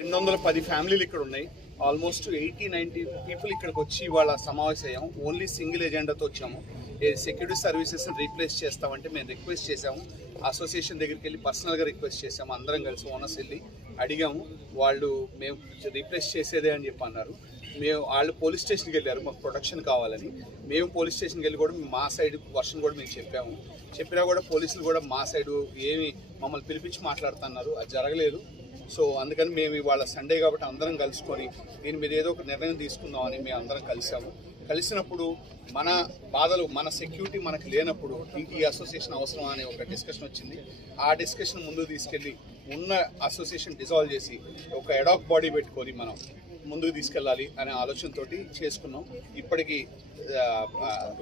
రెండు వందల పది ఫ్యామిలీలు ఇక్కడ ఉన్నాయి. ఆల్మోస్ట్ ఎయిటీ నైన్టీ పీపుల్ ఇక్కడికి వచ్చి ఇవాళ సమావేశం అయ్యాము ఓన్లీ సింగిల్ ఎజెండాతో వచ్చాము. సెక్యూరిటీ సర్వీసెస్ రీప్లేస్ చేస్తామంటే మేము రిక్వెస్ట్ చేసాము అసోసియేషన్ దగ్గరికి వెళ్ళి పర్సనల్గా రిక్వెస్ట్ చేసాము అందరం కలిసి ఓనర్స్ వెళ్ళి అడిగాము. వాళ్ళు మేము రీప్లేస్ చేసేదే అని చెప్పి అన్నారు. మేము వాళ్ళు పోలీస్ స్టేషన్కి వెళ్ళారు. మాకు ప్రొటెక్షన్ కావాలని. మేము పోలీస్ స్టేషన్కి వెళ్ళి కూడా మా సైడ్ వర్షన్ కూడా మేము చెప్పాము. చెప్పినా కూడా పోలీసులు కూడా మా సైడు ఏమి మమ్మల్ని పిలిపించి మాట్లాడుతున్నారు. అది జరగలేదు. సో అందుకని మేము ఇవాళ సండే కాబట్టి అందరం కలుసుకొని దీని మీద ఏదో ఒక నిర్ణయం తీసుకుందామని మేము అందరం కలిసాము కలిసినప్పుడు మన బాధలు మన సెక్యూరిటీ మనకు లేనప్పుడు ఇంక ఈ అసోసియేషన్ అవసరం అనే ఒక డిస్కషన్ వచ్చింది. ఆ డిస్కషన్ ముందుకు తీసుకెళ్ళి ఉన్న అసోసియేషన్ డిజాల్వ్ చేసి ఒక ఎడాక్ బాడీ పెట్టుకొని మనం ముందుకు తీసుకెళ్ళాలి అనే ఆలోచనతో చేసుకున్నాం. ఇప్పటికి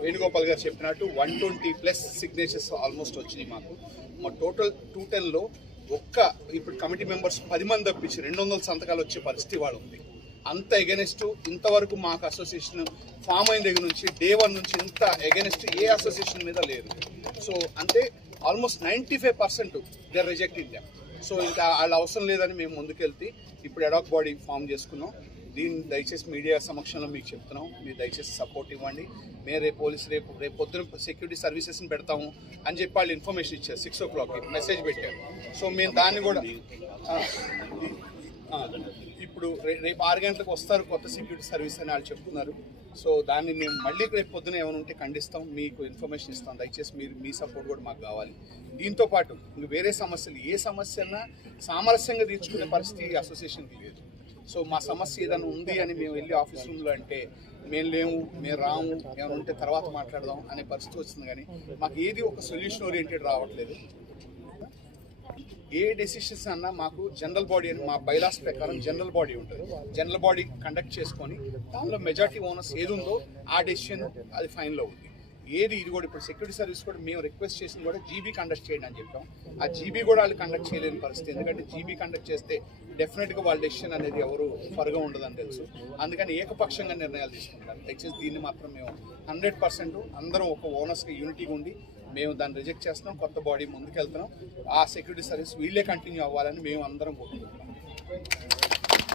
వేణుగోపాల్ గారు చెప్పినట్టు one twenty plus signatures almost వచ్చినాయి మాకు. మా టోటల్ టూ టెన్లో ఒక్క ఇప్పుడు కమిటీ మెంబర్స్ పది మంది తప్పించి రెండు వందల సంతకాలు వచ్చే పరిస్థితి వాళ్ళు ఉంది. అంత ఎగెనెస్ట్ ఇంతవరకు మాకు అసోసియేషన్ ఫామ్ అయిన దగ్గర నుంచి డే వన్ నుంచి ఇంత ఎగెనెస్ట్ ఏ అసోసియేషన్ మీద లేదు. సో అంటే almost ninety five percent they reject India so ఇంకా వాళ్ళ అవసరం లేదని మేము ముందుకెళ్తే ఇప్పుడు ఎడాక్ బాడీ ఫామ్ చేసుకున్నాం. దీన్ని దయచేసి మీడియా సమక్షంలో మీకు చెప్తున్నాం. మీరు దయచేసి సపోర్ట్ ఇవ్వండి. మేము రేపు పోలీస్ రేపు రేపు పొద్దున సెక్యూరిటీ సర్వీసెస్ని పెడతాము అని చెప్పి వాళ్ళు ఇన్ఫర్మేషన్ ఇచ్చారు. సిక్స్ ఓ క్లాక్కి మెసేజ్ పెట్టారు. సో మేము దాన్ని కూడా ఇప్పుడు రేపు ఆరు గంటలకు వస్తారు కొత్త సెక్యూరిటీ సర్వీస్ అని వాళ్ళు చెప్తున్నారు. సో దాన్ని మేము మళ్ళీ రేపు పొద్దున ఏమైనా ఉంటే ఖండిస్తాం. మీకు ఇన్ఫర్మేషన్ ఇస్తాం. దయచేసి మీరు మీ సపోర్ట్ కూడా మాకు కావాలి. దీంతో పాటు ఇంక వేరే సమస్యలు ఏ సమస్యన్నా సామరస్యంగా తీర్చుకునే పరిస్థితి అసోసియేషన్కి లేదు. సో మా సమస్య ఏదైనా ఉంది అని మేము వెళ్ళి ఆఫీస్ రూమ్లో అంటే మేము లేము మేము రాము ఏమైనా ఉంటే తర్వాత మాట్లాడదాం అనే పరిస్థితి వచ్చింది కానీ మాకు ఏది ఒక సొల్యూషన్ ఓరియంటెడ్ రావట్లేదు. ఏ డెసిషన్స్ అన్నా మాకు జనరల్ బాడీ అని మా బైలాస్ ప్రకారం జనరల్ బాడీ ఉంటుంది. జనరల్ బాడీ కండక్ట్ చేసుకొని దానిలో మెజార్టీ ఓనర్స్ ఏది ఉందో ఆ డెసిషన్ అది ఫైన్లో ఉంది ఏది ఇది కూడా ఇప్పుడు సెక్యూరిటీ సర్వీస్ కూడా మేము రిక్వెస్ట్ చేసింది కూడా జీబీ కండక్ట్ చేయండి అని చెప్పాం. ఆ జీబీ కూడా వాళ్ళు కండక్ట్ చేయలేని పరిస్థితి. ఎందుకంటే జీబీ కండక్ట్ చేస్తే డెఫినెట్గా వాళ్ళ డెసిషన్ అనేది ఎవరు ఫర్గా ఉండదని తెలుసు. అందుకని ఏకపక్షంగా నిర్ణయాలు తీసుకుంటారు. దయచేసి దీన్ని మాత్రం మేము హండ్రెడ్ పర్సెంట్ అందరం ఒక ఓనర్స్గా యూనిటీగా ఉండి మేము దాన్ని రిజెక్ట్ చేస్తున్నాం. కొత్త బాడీ ముందుకెళ్తున్నాం. ఆ సెక్యూరిటీ సర్వీస్ వీళ్ళే కంటిన్యూ అవ్వాలని మేము అందరం కోరుకుంటున్నాం.